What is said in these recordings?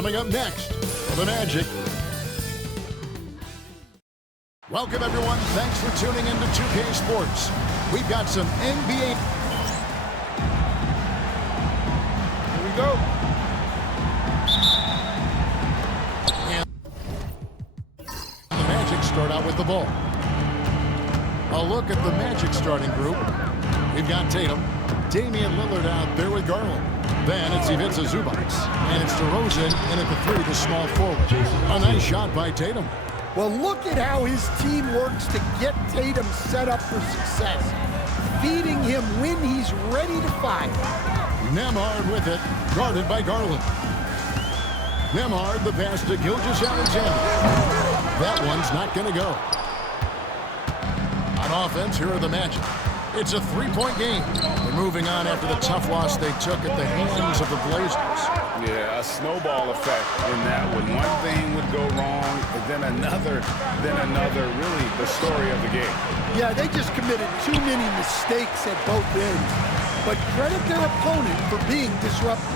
Coming up next for the Magic. Welcome, everyone. Thanks for tuning in to 2K Sports. We've got some NBA. Here we go. And the Magic start out with the ball. A look at the Magic starting group. We've got Tatum, Damian Lillard out there with Garland. Then it's Ivica Zubac. And it's DeRozan in at the 3, the small forward. A nice shot by Tatum. Well, look at how his team works to get Tatum set up for success. Feeding him when he's ready to fire. Nembhard with it, guarded by Garland. Nembhard, the pass to Gilgeous-Alexander. That one's not going to go. On offense, here are the Magic. It's a 3-point game. They're moving on after the tough loss they took at the hands of the Blazers. Yeah, a snowball effect in that one. One thing would go wrong, and then another, really the story of the game. Yeah, they just committed too many mistakes at both ends. But credit their opponent for being disruptive.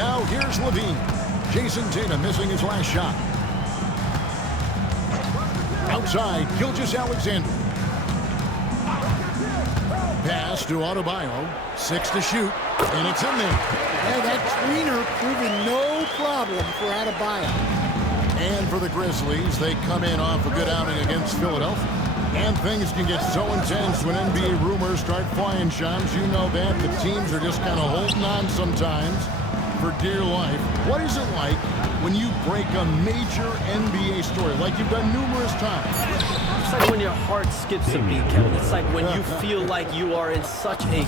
Now here's Levine. Jason Tatum missing his last shot. Outside, Gilgeous-Alexander. Pass to Adebayo, 6 to shoot, and it's in there. Yeah, that tweener proving no problem for Adebayo. And for the Grizzlies, they come in off a good outing against Philadelphia. And things can get so intense when NBA rumors start flying, Shams. You know that. The teams are just kind of holding on sometimes for dear life. What is it like when you break a major NBA story, like you've done numerous times? It's like when your heart skips a beat, Kevin. It's like when you feel like you are in such a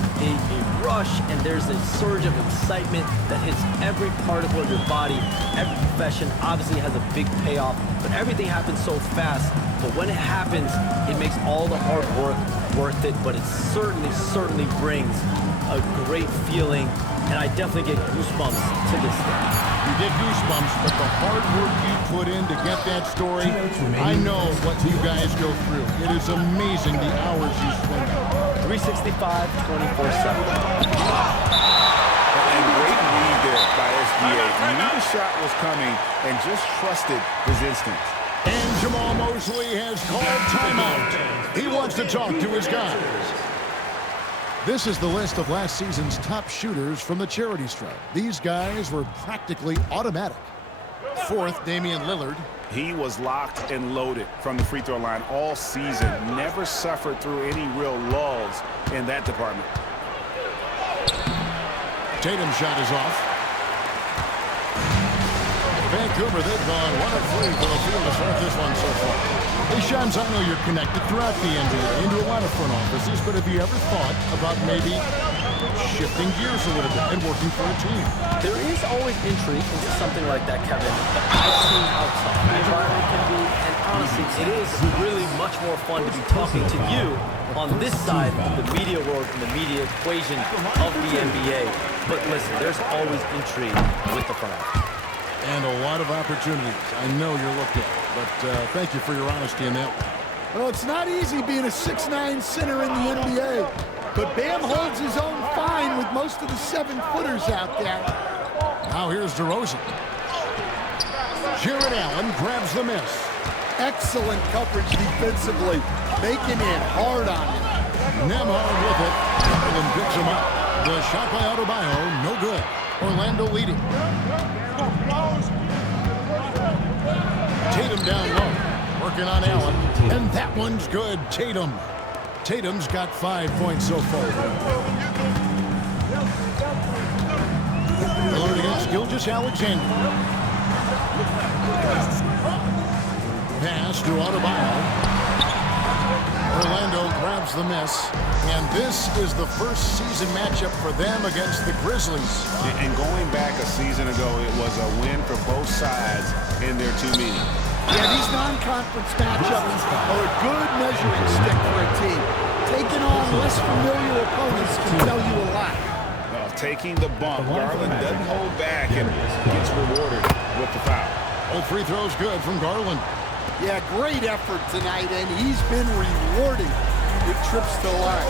rush and there's a surge of excitement that hits every particle of your body. Every profession obviously has a big payoff, but everything happens so fast. But when it happens, it makes all the hard work worth it, but it certainly brings a great feeling, and I definitely get goosebumps to this day. You get goosebumps, but the hard work you put in to get that story, I know what you guys go through. It is amazing the hours you spend. 365, 24/7. And great read there by SGA. He knew the shot was coming and just trusted his instincts. And Jamal Mosley has called timeout. He wants to talk to his guys. This is the list of last season's top shooters from the charity stripe. These guys were practically automatic. 4th, Damian Lillard. He was locked and loaded from the free throw line all season. Never suffered through any real lulls in that department. Tatum's shot is off. Vancouver, they've gone 1 of 3 for the field to start this one so far. Hey, Shams, I know you're connected throughout the NBA into a lot of front offices, but have you ever thought about maybe shifting gears a little bit and working for a team? There is always intrigue into something like that, Kevin, but I've seen how tough the environment can be, and honestly, it is really much more fun to be talking to you on this side of the media world and the media equation of the NBA. But listen, there's always intrigue with the front office. And a lot of opportunities. I know you're looked at, but thank you for your honesty in that one. Well, it's not easy being a 6'9" center in the NBA, but Bam holds his own fine with most of the 7-footers out there. Now here's DeRozan. Jared Allen grabs the miss. Excellent coverage defensively, making it hard on him. Nembhard with it. Garland picks him up. The shot by Adebayo, no good. Orlando leading. Tatum down low, working on Allen, and that one's good. Tatum's got 5 points so far. Lillard against Gilgeous-Alexander. Pass to Adebayo. Orlando grabs the miss, and this is the first season matchup for them against the Grizzlies. And going back a season ago, it was a win for both sides in their 2 meetings. Yeah, these non-conference matchups are a good measuring stick for a team. Taking on less familiar opponents can tell you a lot. Well, taking the bump, Garland doesn't hold back and gets rewarded with the foul. All free throws good from Garland. Yeah, great effort tonight, and he's been rewarded with trips to the line.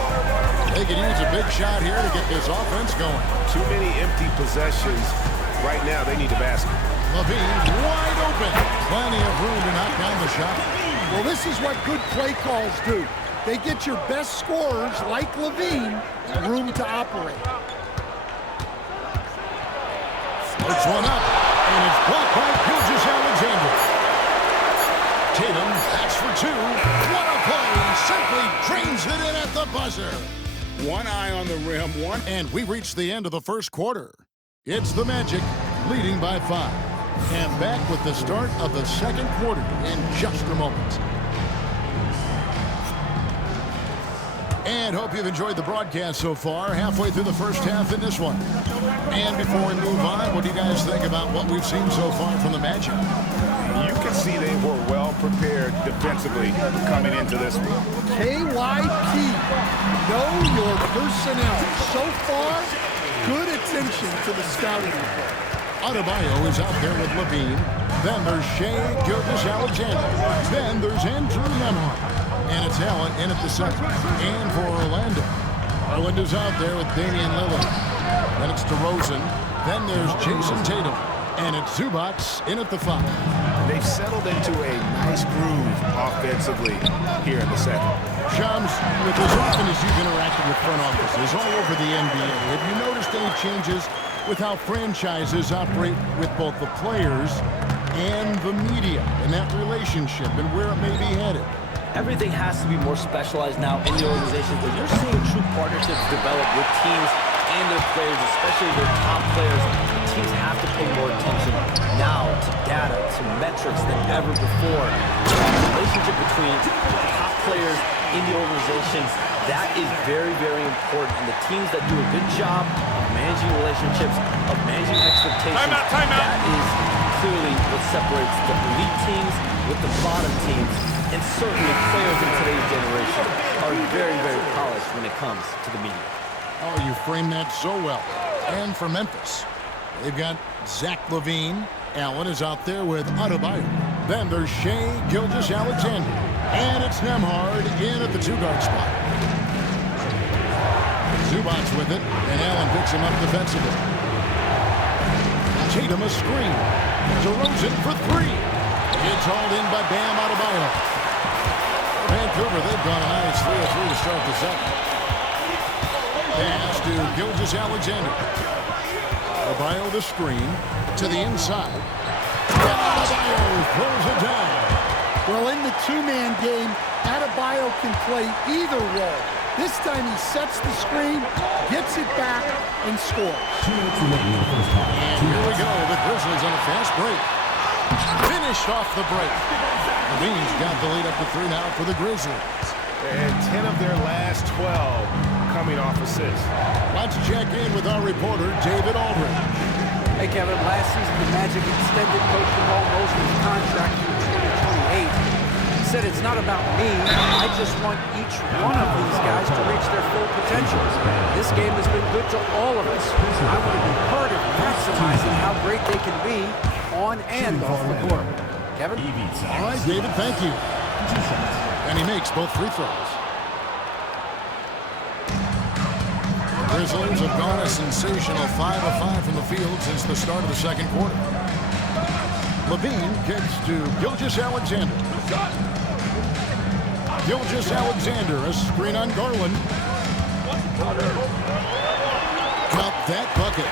They could use a big shot here to get this offense going. Too many empty possessions. Right now, they need the basket. Levine wide open. Plenty of room to knock down the shot. Well, this is what good play calls do. They get your best scorers, like Levine, room to operate. Puts one up, and it's blocked by Gilgeous-Alexander. Tatum backs for two. What a play! Simply drains it in at the buzzer. One eye on the rim, one. And we reach the end of the first quarter. It's the Magic leading by 5. And back with the start of the second quarter in just a moment. And hope you've enjoyed the broadcast so far. Halfway through the first half in this one. And before we move on, what do you guys think about what we've seen so far from the Magic? You can see they were well prepared defensively coming into this one. KYP, know your personnel. So far, good attention to the scouting report. Adebayo is out there with Levine. Then there's Shea Gilgeous-Alexander. Then there's Andrew Nembhard. And it's Allen in at the center. And for Orlando, Garland is out there with Damian Lillard. Then it's DeRozan. Then there's Jason Tatum. And it's Zubac in at the 5. They've settled into a nice groove offensively here in the second. Shams, with as often as you've interacted with front offices all over the NBA, have you noticed any changes with how franchises operate with both the players and the media and that relationship and where it may be headed? Everything has to be more specialized now in the organization, but you're seeing true partnerships develop with teams and their players, especially their top players. Teams have to pay more attention now to data, to metrics than ever before. The relationship between top players in the organizations, that is very, very important. And the teams that do a good job of managing relationships, of managing expectations, Time out. that is clearly what separates the elite teams with the bottom teams. And certainly players in today's generation are very, very polished when it comes to the media. Oh, you framed that so well. And for Memphis, they've got Zach LaVine. Allen is out there with Adebayo. Then there's Shea Gilgeous-Alexander. And it's Nembhard in at the 2-guard spot. Zubac with it, and Allen picks him up defensively. Tatum a screen. DeRozan for 3. It's hauled in by Bam Adebayo. Vancouver, they've gone a nice 3-3 to start the second. Pass to Gilgeous-Alexander. Adebayo the screen to the inside. And Adebayo throws it down. Well, in the two-man game, Adebayo can play either role. This time he sets the screen, gets it back, and scores. And here we go. The Grizzlies on a fast break. Finished off the break. Levine's got the lead up to 3 now for the Grizzlies. And 10 of their last 12 coming off assists. Let's check in with our reporter, David Aldridge. Hey, Kevin, last season the Magic extended Coach Jamal Mosman's contract through 2028. He said, it's not about me. I just want each one of these guys to reach their full potential. This game has been good to all of us. I want to be part of maximizing how great they can be on and off the court. Kevin? All right, David, thank you. And he makes both free throws. The Grizzlies have gone a sensational 5 of 5 from the field since the start of the second quarter. Levine kicks to Gilgeous-Alexander. Gilgeous-Alexander, a screen on Garland. Got that bucket.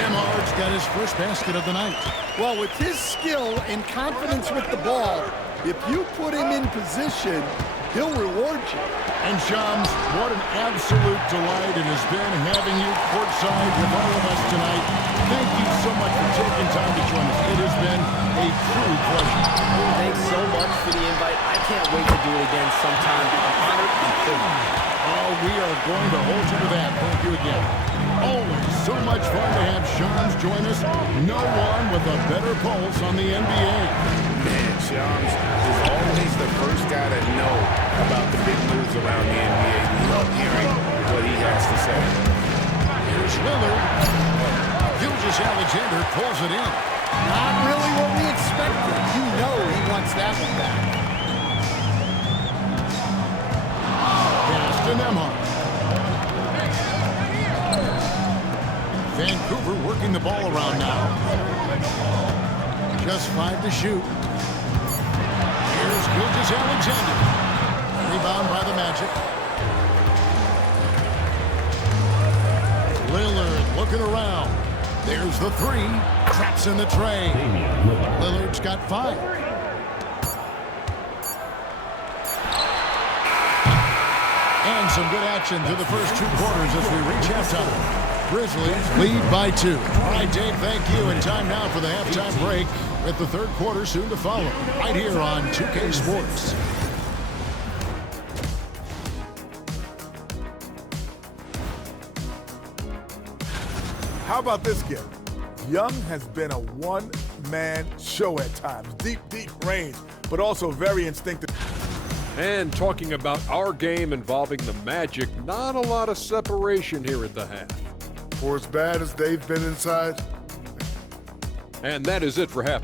Nembhard's got his first basket of the night. Well, with his skill and confidence with the ball, if you put him in position, he'll reward you. And Shams, what an absolute delight it has been having you courtside with all of us tonight. Thank you so much for taking time to join us. It has been a true pleasure. Thanks so much for the invite. I can't wait to do it again sometime. I'm honored and privileged. Oh, we are going to hold you to that. Thank you again. Always so much fun to have Shams join us. No one with a better pulse on the NBA. Man, Shams is always the first guy to know about the big moves around the NBA. Love hearing what he has to say. Here's Lillard. Gilgeous-Alexander pulls it in. Not really what we expected. You know he wants that one back. Pass to Nembhard. Vancouver working the ball around now. just 5 to shoot. Here's Gilgeous-Alexander. Rebound by the Magic. Lillard looking around. There's the 3. Traps in the tray. Lillard's got 5. And some good action through the first 2 quarters as we reach halftime. Grizzlies lead by 2. All right, Dave, thank you. And time now for the halftime break with the third quarter soon to follow. Right here on 2K Sports. How about this kid? Young has been a one-man show at times. Deep range, but also very instinctive. And talking about our game involving the Magic, not a lot of separation here at the half. For as bad as they've been inside. And that is it for half.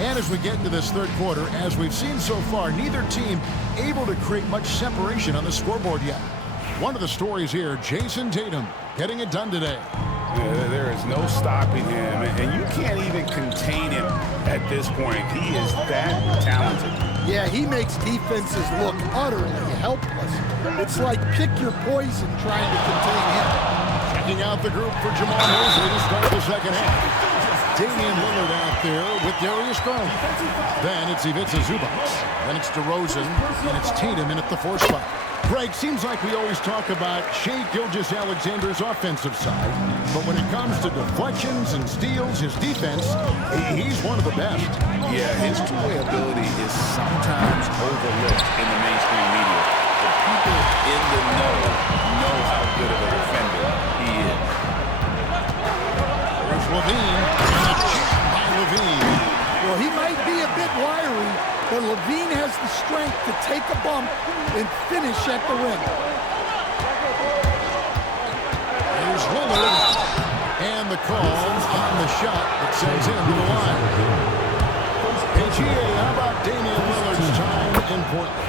And as we get into this third quarter, as we've seen so far, neither team able to create much separation on the scoreboard yet. One of the stories here, Jason Tatum getting it done today. Yeah, there is no stopping him, and you can't even contain him at this point. He is that talented. Yeah, he makes defenses look utterly helpless. It's like pick your poison trying to contain him. Checking out the group for Jamal Mosley to start the second half. Damian Lillard out there with Darius Garland. Then it's Ivica Zubac. Then it's DeRozan, and it's Tatum in at the 4 spot. Greg, seems like we always talk about Shai Gilgeous-Alexander's offensive side, but when it comes to deflections and steals, his defense, he's one of the best. Yeah, his two-way ability is sometimes overlooked in the mainstream media. The people in the know how good of a defender he is. There's Levine, and a chip by Levine. Well, he might be a bit wiry, but Levine has the strength to take a bump and finish at the rim. Here's Lillard, and the call on the shot that sends him to the line. And GA, how about Damian Lillard's time in Portland?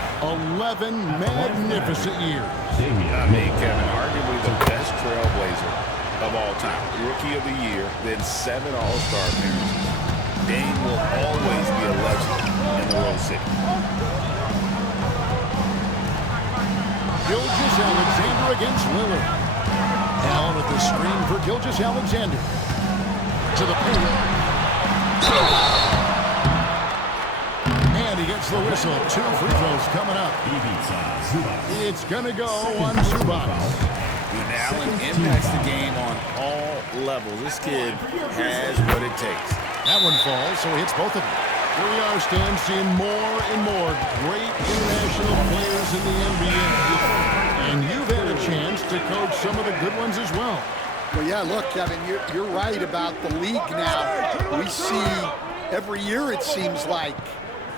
11 magnificent years. I mean, Kevin, arguably the best trailblazer of all time. Rookie of the year, then 7 All-Star appearances. Dame will always be a legend in the Rose City. Gilgeous-Alexander against Lillard. Allen with the screen for Gilgeous-Alexander. To the paint. And he gets the whistle. 2 free throws coming up. It's going to go on Zubac. And Allen impacts the game on all levels. This kid has what it takes. That one falls, so he hits both of them. Here we are, Stan, seeing more and more great international players in the NBA. And you've had a chance to coach some of the good ones as well. Well, yeah, look, Kevin, you're right about the league now. We see every year, it seems like,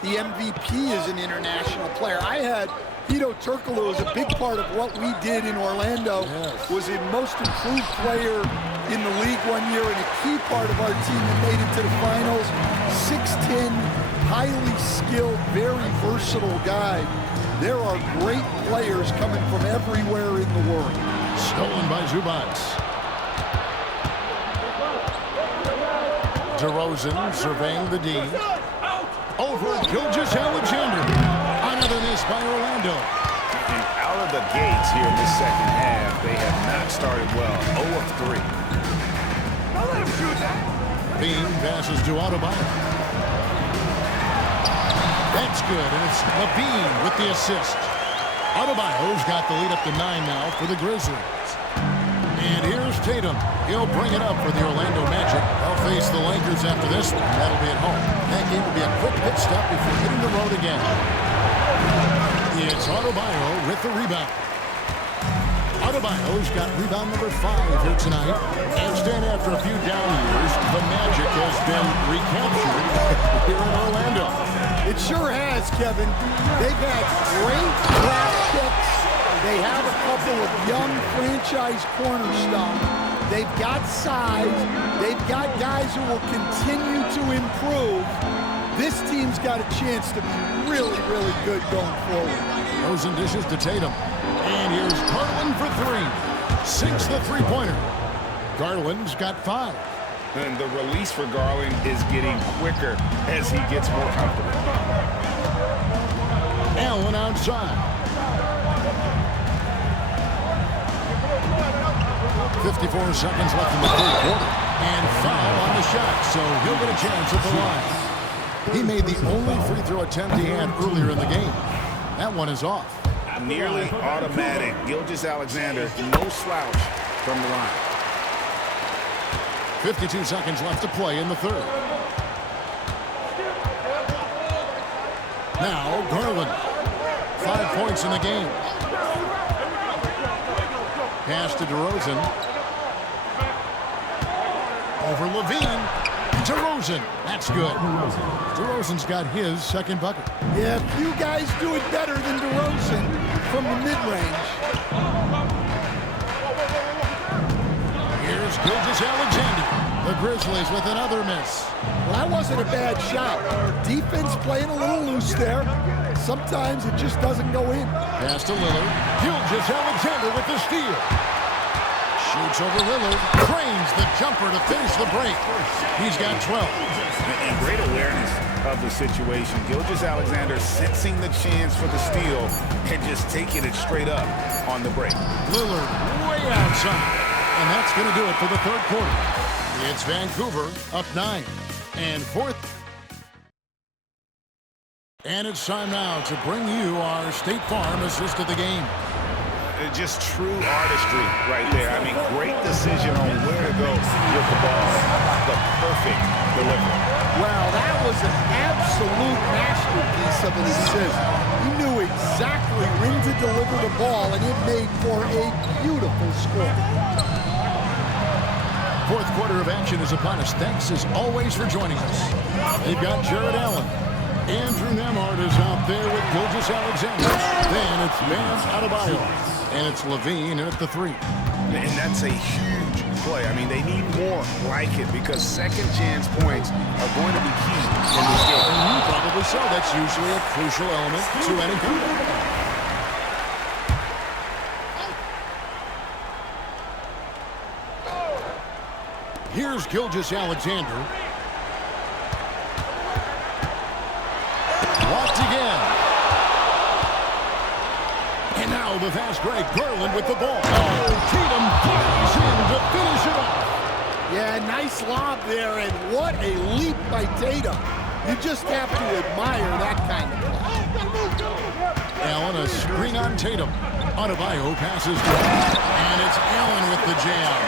the MVP is an international player. I had Hedo Turkoglu as a big part of what we did in Orlando. Yes. Was a most improved player in the league one year and a key part of our team that made it to the finals. 6'10", highly skilled, very versatile guy. There are great players coming from everywhere in the world. Stolen by Zubac. DeRozan surveying the D. Over Gilgeous-Alexander. Another miss by Orlando. And out of the gates here in this second half, they have not started well. 0 of 3. Bean passes to Adebayo. That's good, and it's Levine with the assist. Adebayo's got the lead up to 9 now for the Grizzlies. And here's Tatum. He'll bring it up for the Orlando Magic. They'll face the Lakers after this one. That'll be at home. That game will be a quick pit stop before hitting the road again. It's Adebayo with the rebound. Adebayo's got rebound number 5 here tonight. And Stan, after a few down years, the Magic has been recaptured here in Orlando. It sure has, Kevin. They've had great draft picks. They have a couple of young franchise cornerstones. They've got size. They've got guys who will continue to improve. This team's got a chance to be really, really good going forward. Those and dishes to Tatum. And here's Garland for three. Sinks the three-pointer. Garland's got 5. And the release for Garland is getting quicker as he gets more comfortable. Allen outside. 54 seconds left in the third quarter. And foul on the shot, so he'll get a chance at the line. He made the only free throw attempt he had earlier in the game. That one is off. Nearly automatic. Gilgeous-Alexander, no slouch from the line. 52 seconds left to play in the third. Now Garland. 5 points in the game. Pass to DeRozan. Over Levine. DeRozan. That's good. DeRozan's got his second bucket. Yeah, few guys do it better than DeRozan from the mid-range. Here's Gilgeous-Alexander. The Grizzlies with another miss. Well, that wasn't a bad shot. Defense playing a little loose there. Sometimes it just doesn't go in. Pass to Lillard. Gilgeous-Alexander with the steal. Shoots over Lillard. Cranes the jumper to finish the break. He's got 12. And great awareness of the situation. Gilgeous-Alexander sensing the chance for the steal and just taking it straight up on the break. Lillard way outside. And that's going to do it for the third quarter. It's Vancouver up 9. And fourth. And it's time now to bring you our State Farm assist of the game. Just true artistry right there. I mean, great decision on where to go with the ball. The perfect delivery. Wow, that was an absolute masterpiece of an assist. He knew exactly when to deliver the ball, and it made for a beautiful score. Fourth quarter of action is upon us. Thanks as always for joining us. They've got Jared Allen. Andrew Nemhard is out there with Gilgeous-Alexander. Then it's Bam Adebayo. And it's Levine at the 3. And that's a huge play. I mean, they need more like it because second chance points are going to be key in this game. Probably so. That's usually a crucial element to any game. Here's Gilgeous-Alexander. Blocked again. And now the fast break. Garland with the ball. Oh, Tatum flies in to finish it off. Yeah, nice lob there, and what a leap by Tatum. You just have to admire that kind of play. Allen, a screen on Tatum. Adebayo passes to him. And it's Allen with the jam.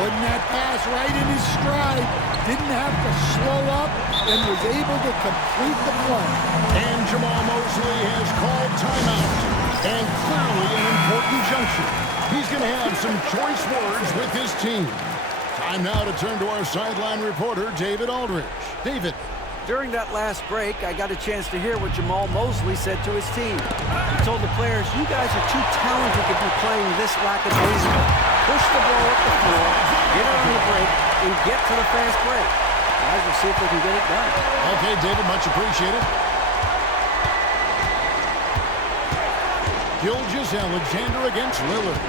Putting that pass right in his stride. Didn't have to slow up and was able to complete the play. And Jamal Mosley has called timeout. And clearly an important juncture. He's going to have some choice words with his team. Time now to turn to our sideline reporter, David Aldridge. David. During that last break, I got a chance to hear what Jamal Mosley said to his team. He told the players, you guys are too talented to be playing this lackadaisical. Push the ball up the floor, get it on the break, and get to the fast break. Guys will see if they can get it done. Okay, David, much appreciated. Gilgeous-Alexander against Lillard.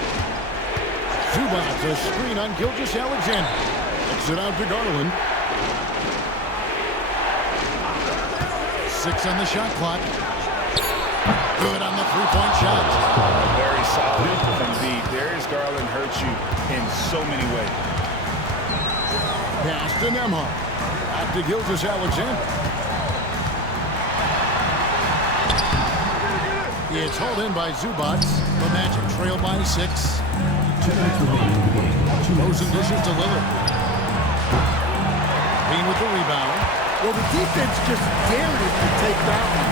Zubac, a screen on Gilgeous-Alexander. Kicks it out to Garland. 6 on the shot clock. Good on the three-point shot. Very solid indeed. Darius Garland hurts you in so many ways. Pass to Nemhard. Back to Gilgeous-Alexander. It's hauled in by Zubac. The Magic trail by 6. Those and dishes to Lillard. Bean with the rebound. Well, the defense just dared it to take that one.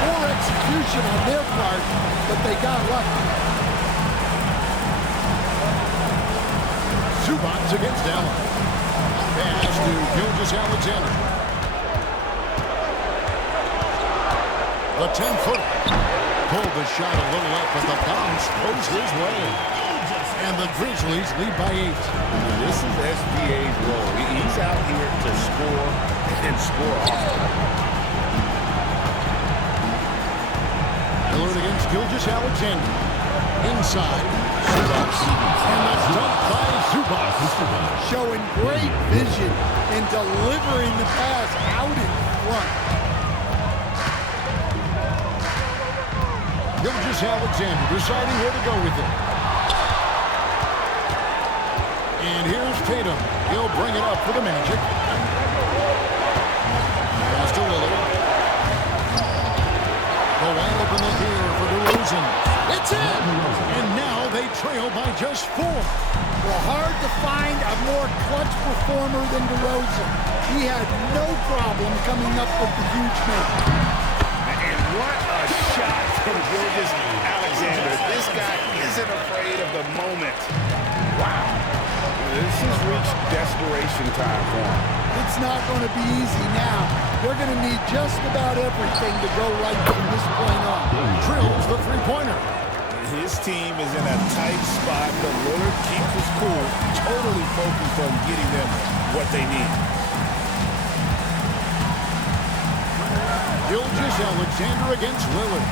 Poor execution on their part, but they got lucky. Zubac against Allen. Pass to Gilgeous-Alexander. The 10-footer. Pulled the shot a little up, but the bounce goes his way. And the Grizzlies lead by 8. This is SGA's role. He's out here to score and score often. it against Gilgeous Alexander. Inside, Zubats. And that's dunked by Zubats. Showing great vision in delivering the pass out in front. Gilgeous Alexander deciding where to go with it. And here's Tatum. He'll bring it up for the Magic. Pass to Lillard. The wide open look here for DeRozan. It's in! And now they trail by just 4. Well, hard to find a more clutch performer than DeRozan. He had no problem coming up with the huge make. And what a shot from Gilgeous Alexander. This guy isn't afraid of the moment. Wow. This has reached desperation time for him. It's not going to be easy now. They're going to need just about everything to go right from this point on. Drills the three-pointer. His team is in a tight spot, but Lillard keeps his cool, totally focused on getting them what they need. Gilgeous Alexander against Lillard.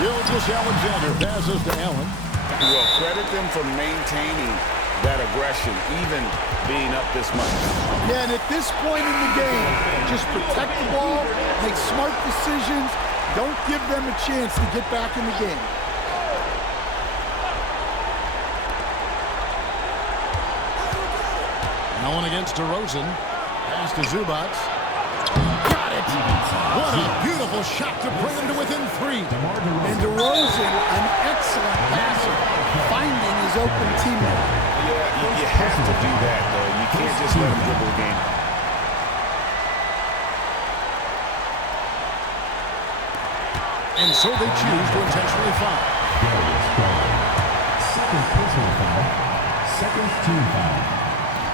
Gilgeous Alexander passes to Allen. Well, credit them for maintaining that aggression, even being up this much. Yeah, and at this point in the game, just protect the ball, make smart decisions, don't give them a chance to get back in the game. Allen against DeRozan. Pass to Zubats. Got it! What a beautiful shot to bring him to within 3. And DeRozan, an excellent passer, finding his open teammate. Yeah, you have to do that, though. You can't just let him dribble the game. And so they choose to intentionally foul. Second personal foul. Second team foul.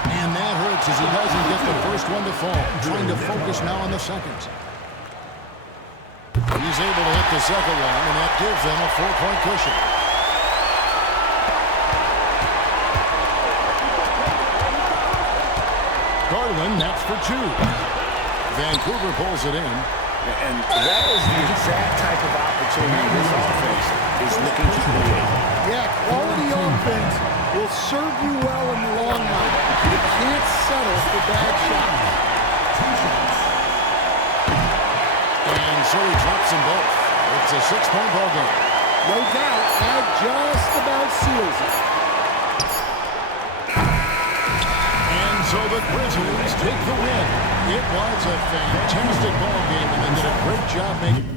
And that hurts as he doesn't get the first one to fall. Trying to focus now on the second. He's able to hit the second one, and that gives them a 4-point cushion. Garland, that's for 2. Vancouver pulls it in. And that is the exact type of opportunity this offense is looking to create. Yeah, quality offense will serve you well in the long run. You can't settle for bad shots. And so he drops them both. It's a 6-point ball game. No doubt, that just about seals it. And so the Grizzlies take the win. It was a fantastic ball game, and they did a great job making